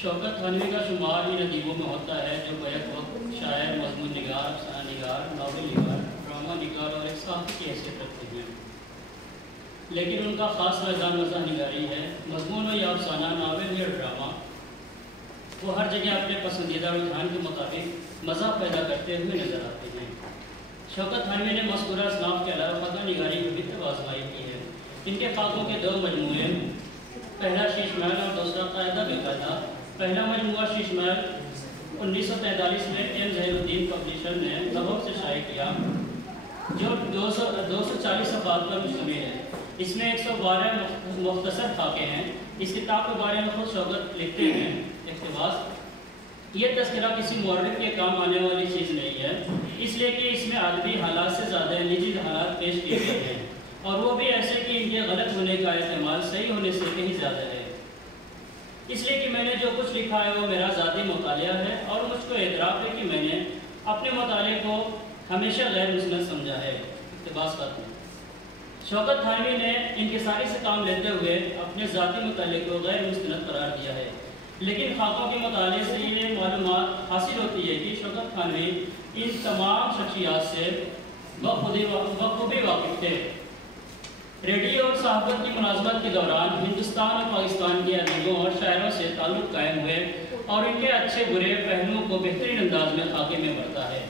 شوکت تھانوی کا شمار ان ادیبوں میں ہوتا ہے جو بیک وقت شاعر، مضمون نگار، افسانہ نگار، ناول نگار، ڈرامہ نگار اور ایک صحافی کی حیثیت رکھتے ہیں، لیکن ان کا خاص میدان مزاح نگاری ہے۔ مضمون ہو یا افسانہ، ناول یا ڈرامہ، وہ ہر جگہ اپنے پسندیدہ رجحان کے مطابق مزاح پیدا کرتے ہوئے نظر آتے ہیں۔ شوکت تھانوی نے مذکورہ اصناف کے علاوہ خطہ نگاری کی بھی آزمائی کی ہے۔ ان کے خاکوں کے دو مجموعے، پہلا شیش محل اور دوسرا قاعدہ بے قاعدہ۔ پہلا مجموعہ شیش محل 1943 میں ایم ظہیر الدین پبلیشر نے لاہور سے شائع کیا، جو 240 صفحات پر مشتمل ہے۔ اس میں 112 مختصر خاکے ہیں۔ اس کتاب کے بارے میں خود شوکت لکھتے ہیں، اقتباس: یہ تذکرہ کسی مورخ کے کام آنے والی چیز نہیں ہے، اس لیے کہ اس میں ادبی حالات سے زیادہ نجی حالات پیش کیے گئے ہیں، اور وہ بھی ایسے کہ ان کے غلط ہونے کا احتمال صحیح ہونے سے کہیں زیادہ ہے۔ اس لیے کہ میں نے جو کچھ لکھا ہے وہ میرا ذاتی مطالعہ ہے، اور مجھ کو اعتراف ہے کہ میں نے اپنے مطالعے کو ہمیشہ غیر مسند سمجھا ہے۔ اقتباس ختم۔ شوکت تھانوی نے انکساری سے کام لیتے ہوئے اپنے ذاتی مطالعے کو غیر مستند قرار دیا ہے، لیکن خاکوں کے مطالعے سے یہ معلومات حاصل ہوتی ہے کہ شوکت تھانوی ان تمام شخصیات سے بخوبی واقف تھے۔ ریڈیو اور صحافت کی ملازمت کے دوران ہندوستان اور پاکستان کے ادیبوں اور شاعروں سے تعلق قائم ہوئے، اور ان کے اچھے برے پہلوؤں کو بہترین انداز میں خاکے میں بڑھتا ہے۔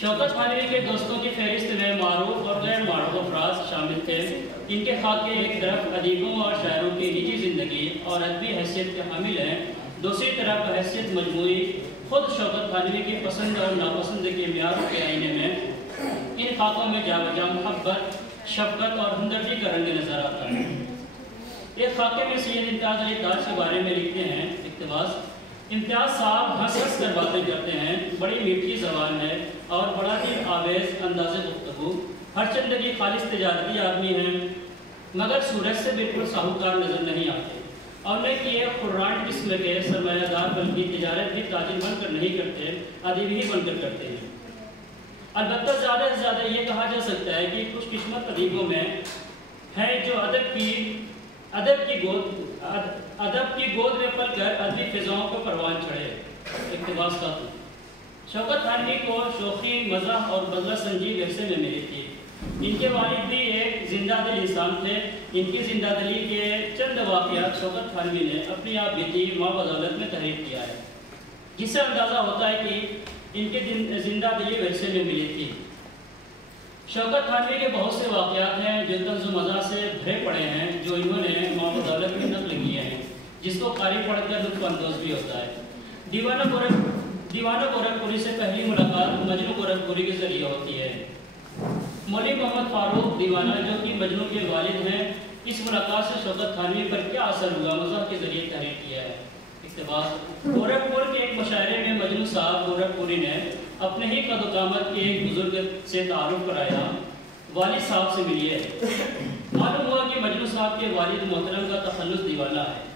شوکت تھانوی کے دوستوں کی فہرست میں معروف اور غیر معروف افراد شامل تھے۔ ان کے خاکے ایک طرف ادیبوں اور شاعروں کی نجی زندگی اور ادبی حیثیت کے حامل ہیں، دوسری طرف حیثیت مجموعی خود شوکت تھانوی کی پسند اور ناپسند کے معیار کے آئینے میں ان خاکوں میں جا بجا محبت، شفقت اور ہمدردی کا رنگ نظر آتا ہے۔ ایک خاکے میں سید امتیاز علی تاج کے بارے میں لکھتے ہیں، اقتباس: امتیاز صاحب ہنس ہنس کر باتیں کرتے ہیں، بڑی میٹھی زبان ہے اور بڑا ہی آویز انداز گفتگو، ہر چندگی خالص تجارتی آدمی ہیں، مگر صورت سے بالکل ساہوکار نظر نہیں آتے، اور نہ کہ ایک خرانٹ قسم کے سرمایہ دار، بلکہ تجارت بھی تاجر بن کر نہیں کرتے، ادیب ہی بن کر کرتے ہیں۔ البتہ زیادہ سے زیادہ یہ کہا جا سکتا ہے کہ خوش قسمت ادیبوں میں ہیں جو ادب کی گود میں پل کر ادبی فضاؤں کو پروان چڑھے۔ اقتباس کا شوکت تھانوی کو شوخی، مزاح اور بدلہ سنجی ورثے میں ملی تھی۔ ان کے والد بھی ایک زندہ دل انسان تھے۔ ان کی زندہ دلی کے چند واقعات شوکت تھانوی نے اپنی آپ بیتی بدولت میں تحریر کیا ہے، جس سے اندازہ ہوتا ہے کہ ان کے زندہ دلی ورثے میں ملی تھی۔ شوکت تھانوی کے بہت سے واقعات ہیں جو طنز و مزاح سے بھرے پڑے ہیں، جو انہوں نے ماں بدولت میں نقل کیے ہیں، جس کو قاری پڑھ کر لطف اندوز بھی ہوتا ہے۔ دیوانہ گورکھ پوری سے پہلی ملاقات مجنو گورکھ پوری کے ذریعے ہوتی ہے۔ مولوی محمد فاروق دیوانہ، جو کہ مجنو کے والد ہیں، اس ملاقات سے شوکت تھانوی پر کیا اثر ہوا، مزاح کے ذریعے تحریر کیا ہے۔ اقتباس: گورکھ پور کے ایک مشاعرے میں مجنو صاحب گورکھ پوری نے اپنے ہی قد و قامت کے ایک بزرگ سے تعارف کرایا، والد صاحب سے ملیے۔ معلوم ہوا کہ مجنو صاحب کے والد محترم کا تخلص دیوانہ ہے۔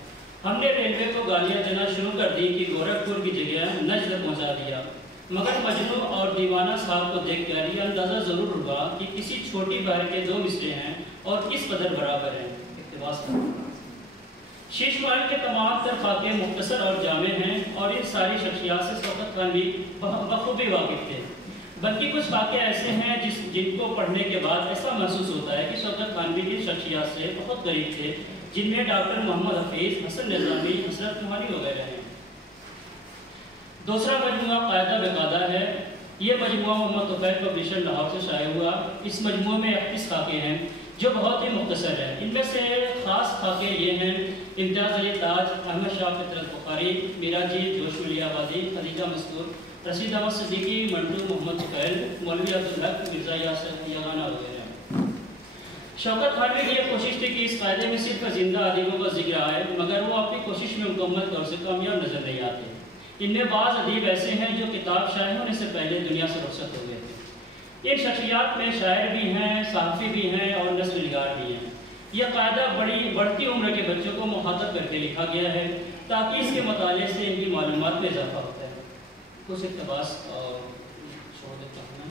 ہم نے ریلوے کو گالیاں دینا شروع کر دی کہ گورکھ پور کی جگہ نجد پہنچا دیا، مگر مجنو اور دیوانہ صاحب کو دیکھ کر یہ اندازہ ضرور ہوا کہ کسی چھوٹی بہر کے دو مصرے ہیں اور کس قدر برابر ہیں۔ اقتباس: شیش محل کے تمام تر خاکے مختصر اور جامع ہیں، اور ان ساری شخصیات سے شوکت تھانوی بخوبی واقف تھے، بلکہ کچھ خاکے ایسے ہیں جن کو پڑھنے کے بعد ایسا محسوس ہوتا ہے کہ شوکت تھانوی کی شخصیات سے بہت قریب تھے، جن میں ڈاکٹر محمد حفیظ، حسن نظامی، حسرت موہانی وغیرہ ہیں۔ دوسرا مجموعہ قاعدہ بے قاعدہ ہے۔ یہ مجموعہ محمد طفیل پبلیشر لاہور سے شائع ہوا۔ اس مجموعے میں 31 خاکے ہیں جو بہت ہی مختصر ہیں۔ ان میں سے خاص خاکے یہ ہیں: امتیاز علی تاج، احمد شاہ فطرت بخاری، میرا جی، جوش علی آبادی، خدیجہ مستور، رشید احمد صدیقی، منٹو محمد طفیل، مولوی عبدالحق، مرزا یاسر یگانہ وغیرہ۔ شوکت تھانوی کی یہ کوشش تھی کہ اس قاعدے میں صرف زندہ ادیبوں کا ذکر آئے، مگر وہ اپنی کوشش میں مکمل طور سے کامیاب نظر نہیں آتے۔ ان میں بعض ادیب ایسے ہیں جو کتاب شائع ہونے سے پہلے دنیا سے رخصت ہو گئے تھے۔ ان شخصیات میں شاعر بھی ہیں، صحافی بھی ہیں اور نثر نگار بھی ہیں۔ یہ قاعدہ بڑھتی عمر کے بچوں کو مخاطب کر کے لکھا گیا ہے تاکہ اس کے مطالعے سے ان کی معلومات میں اضافہ ہوتا ہے۔ کچھ اقتباس اور چھوڑ دیتا ہوں۔